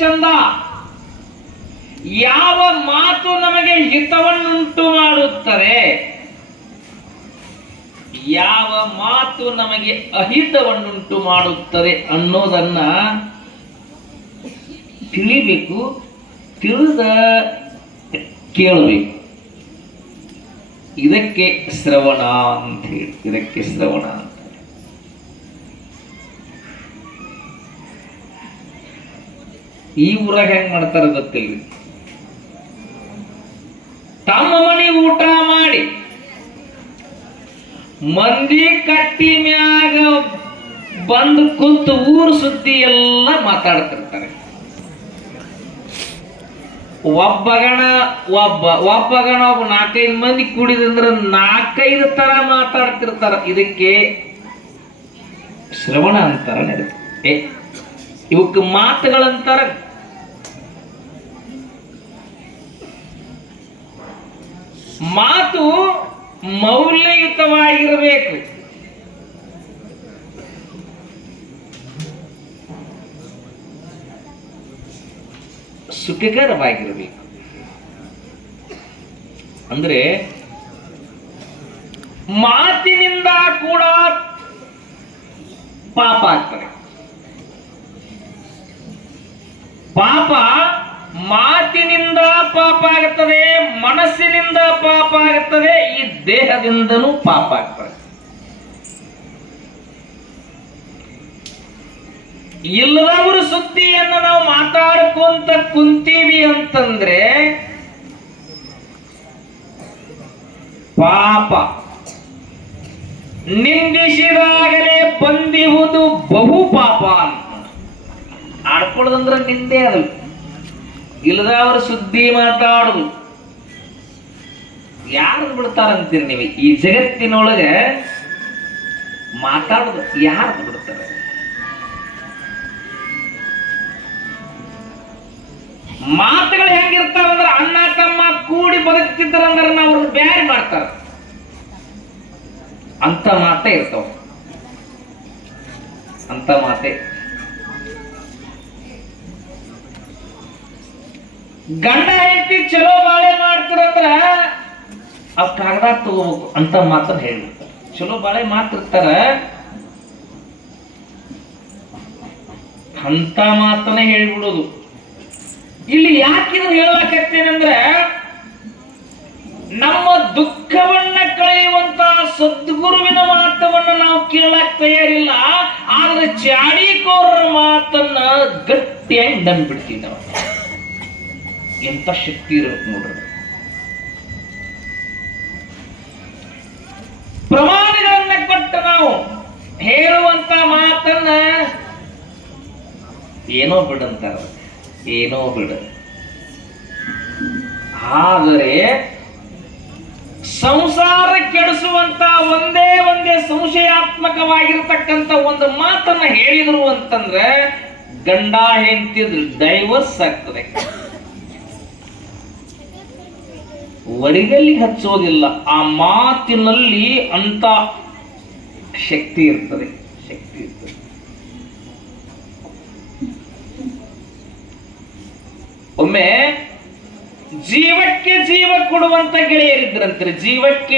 ಚಂದ. ಯಾವ ಮಾತು ನಮಗೆ ಹಿತವನ್ನುಂಟು ಮಾಡುತ್ತದೆ, ಯಾವ ಮಾತು ನಮಗೆ ಅಹಿತವನ್ನುಂಟು ಮಾಡುತ್ತದೆ ಅನ್ನೋದನ್ನ ತಿಳಿಬೇಕು, ತಿಳಿದ ಕೇಳಬೇಕು. ಇದಕ್ಕೆ ಶ್ರವಣ ಅಂತ ಹೇಳಿ, ಇದಕ್ಕೆ ಶ್ರವಣ ಅಂತ. ಈ ಊರಾಗ ಹೆಂಗ್ ಮಾಡ್ತಾರ ಗೊತ್ತಿಲ್ಲ, ತಮ್ಮ ಮನೆ ಊಟ ಮಾಡಿ ಮಂದಿ ಕಟ್ಟಿ ಮ್ಯಾಗ ಬಂದು ಕುಂತು ಊರು ಸುದ್ದಿ ಎಲ್ಲ ಮಾತಾಡ್ತಿರ್ತಾರೆ. ಒಬ್ಬಗಣ ಒಬ್ಬ 4-5 ಮಂದಿ ಕೂಡಿದಂದ್ರ 4-5 ತರ ಮಾತಾಡ್ತಿರ್ತಾರ. ಇದಕ್ಕೆ ಶ್ರವಣ ಅಂತಾರ. ಇವಕ್ಕೆ ಮಾತುಗಳಂತಾರ. ಮಾತು ಮೌಲ್ಯಯುತವಾಗಿರಬೇಕು. ಸುಖಕರವಾಗಿರಬೇಕು. ಅಂದ್ರೆ ಮಾತಿನಿಂದ ಕೂಡ ಪಾಪ ಆಗ್ತದೆ. ಪಾಪ ಮಾತಿನಿಂದ ಪಾಪ ಆಗುತ್ತದೆ, ಮನಸ್ಸಿನಿಂದ ಪಾಪ ಆಗುತ್ತದೆ, ಈ ದೇಹದಿಂದನೂ ಪಾಪ ಆಗ್ತದೆ. ಇಲ್ಲದವರು ಸುದ್ದಿಯನ್ನು ನಾವು ಮಾತಾಡ್ಕೊಂತ ಕುಂತೀವಿ ಅಂತಂದ್ರೆ ಪಾಪ. ನಿಂದಿಸಿದಾಗಲೇ ಬಂದಿರುವುದು ಬಹು ಪಾಪ ಅಂತ. ಆಡ್ಕೊಳ್ಳೋದಂದ್ರೆ ನಿಂದೆ ಅದು. ಇಲ್ಲದವರು ಸುದ್ದಿ ಮಾತಾಡುದು ಯಾರು ಬಿಡ್ತಾರಂತೀರಿ ನೀವು? ಈ ಜಗತ್ತಿನೊಳಗೆ ಮಾತಾಡುದು ಯಾರು ಬಿಡ್ತಾರೆ? ಮಾತುಗಳು ಹೆಂಗಿರ್ತಾವಂದ್ರ ಅಣ್ಣ ತಮ್ಮ ಕೂಡಿ ಬದುಕ್ತಿದ್ದಾರಂದ್ರೆ ನಾವು ಅವ್ರನ್ನ ಬ್ಯಾರಿ ಮಾಡ್ತಾರ. ಅಂತ ಮಾತೇ ಇರ್ತಾವ, ಅಂತ ಮಾತೆ. ಗಂಡ ಹೆಂಡತಿ ಚಲೋ ಬಾಳೆ ಮಾಡ್ತಾರಂದ್ರ ಅವ್ ಕಾಗದ ತಗೋಬೇಕು ಅಂತ ಮಾತನ್ನ ಹೇಳ್ಬಿಡ್ತಾರ. ಚಲೋ ಬಾಳೆ ಮಾಡ್ತಿರ್ತಾರ, ಅಂತ ಮಾತನ್ನ ಹೇಳ್ಬಿಡೋದು. ಇಲ್ಲಿ ಯಾಕಿದ್ರು ಹೇಳಕತ್ತೇನೆಂದ್ರೆ ನಮ್ಮ ದುಃಖವನ್ನ ಕಳೆಯುವಂತ ಸದ್ಗುರುವಿನ ಮಾತವನ್ನ ನಾವು ಕೇಳಕ್ ತಯಾರಿಲ್ಲ. ಆದ್ರೆ ಚಾಡಿಕೋರರ ಮಾತನ್ನ ಗಟ್ಟಿಯಾಗಿ ನಂಬಿಡ್ತೀವಿ ನಾವು. ಎಂತ ಶಕ್ತಿ ಇರುತ್ತೆ ನೋಡ್ರಿ. ಪ್ರಮಾಣಗಳನ್ನ ಕೊಟ್ಟು ನಾವು ಹೇಳುವಂತ ಮಾತನ್ನ ಏನೋ ಬಿಡಂತಾರ, ಏನೋ ಬಿಡ. ಆದರೆ ಸಂಸಾರ ಕೆಡಿಸುವಂತ ಒಂದೇ ಸಂಶಯಾತ್ಮಕವಾಗಿರ್ತಕ್ಕಂಥ ಒಂದು ಮಾತನ್ನ ಹೇಳಿದ್ರು ಅಂತಂದ್ರೆ ಗಂಡ ಹೆಂಡತಿ ಡೈವರ್ಸ್ ಆಗ್ತದೆ. ಒಡಿಗಲ್ಲಿ ಹಚ್ಚೋದಿಲ್ಲ. ಆ ಮಾತಿನಲ್ಲಿ ಅಂತ ಶಕ್ತಿ ಇರ್ತದೆ, ಶಕ್ತಿ ಇರ್ತದೆ. ಒಮ್ಮೆ ಜೀವಕ್ಕೆ ಜೀವ ಕೊಡುವಂತ ಗೆಳೆಯರಿದ್ರಂತೆ. ಜೀವಕ್ಕೆ